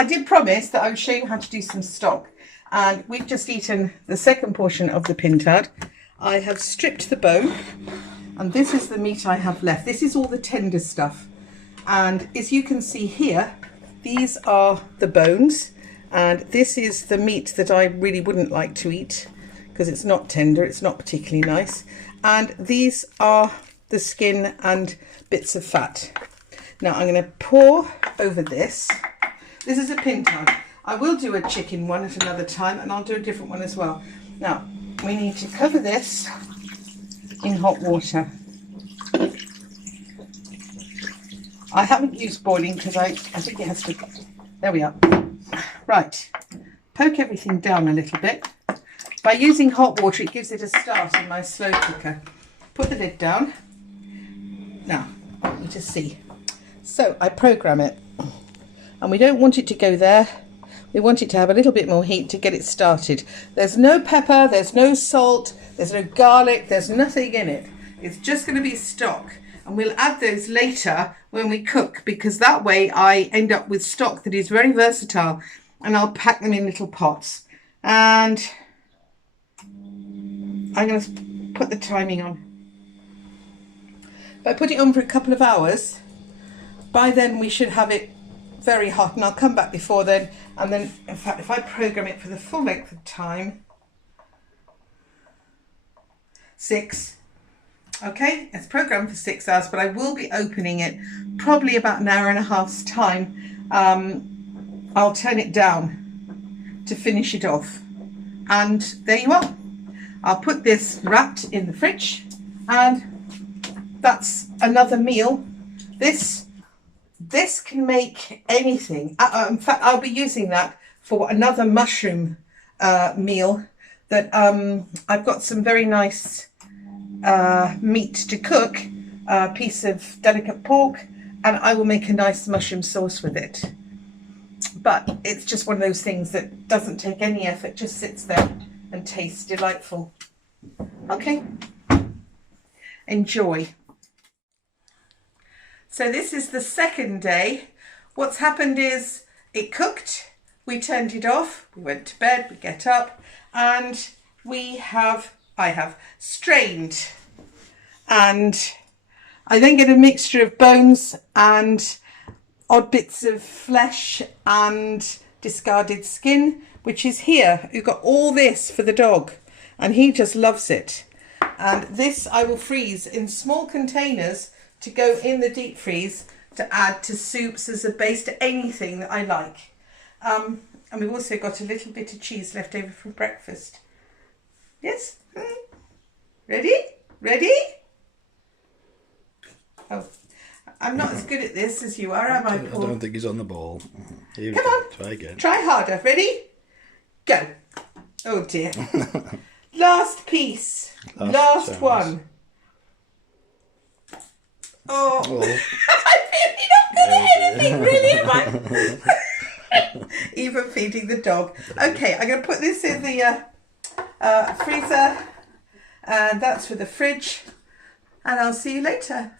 I did promise that I would show you how to do some stock. And we've just eaten the second portion of the pintade. I have stripped the bone, and this is the meat I have left. This is all the tender stuff. And as you can see here, these are the bones, and this is the meat that I really wouldn't like to eat because it's not tender, it's not particularly nice. And these are the skin and bits of fat. Now I'm going to pour over this. This is a pintade. I will do a chicken one at another time, and I'll do a different one as well. Now we need to cover this in hot water. I haven't used boiling because I think it has to, there we are. Right, poke everything down a little bit. By using hot water, it gives it a start in my slow cooker. Put the lid down. Now, I want you to see. So I program it, and we don't want it to go there. We want it to have a little bit more heat to get it started. There's no pepper, there's no salt, there's no garlic, there's nothing in it. It's just going to be stock. And we'll add those later when we cook, because that way I end up with stock that is very versatile, and I'll pack them in little pots. And I'm going to put the timing on. If I put it on for a couple of hours, by then we should have it very hot, and I'll come back before then. And then, in fact, if I program it for the full length of time, 6. Okay, it's programmed for 6 hours, but I will be opening it probably about an hour and a half's time. I'll turn it down to finish it off. And there you are. I'll put this wrapped in the fridge, and that's another meal. This can make anything. In fact, I'll be using that for another mushroom meal that I've got some very nice meat to cook, a piece of delicate pork, and I will make a nice mushroom sauce with it. But it's just one of those things that doesn't take any effort, just sits there and tastes delightful. Okay, enjoy. So this is the second day. What's happened is it cooked, we turned it off, we went to bed, we get up, and I have strained, and I then get a mixture of bones and odd bits of flesh and discarded skin, which is here. You've got all this for the dog, and he just loves it. And this I will freeze in small containers to go in the deep freeze to add to soups as a base to anything that I like. And we've also got a little bit of cheese left over from breakfast. Yes? Ready? Ready? Oh, I'm not as good at this as you are, am I, Paul? I don't think he's on the ball. Here Come on. Try again. Try harder. Ready? Go. Oh dear. Last piece. Last one. Oh. I'm really not good at anything, really, am I? Even feeding the dog. Okay, I'm going to put this in the freezer, and that's for the fridge, and I'll see you later.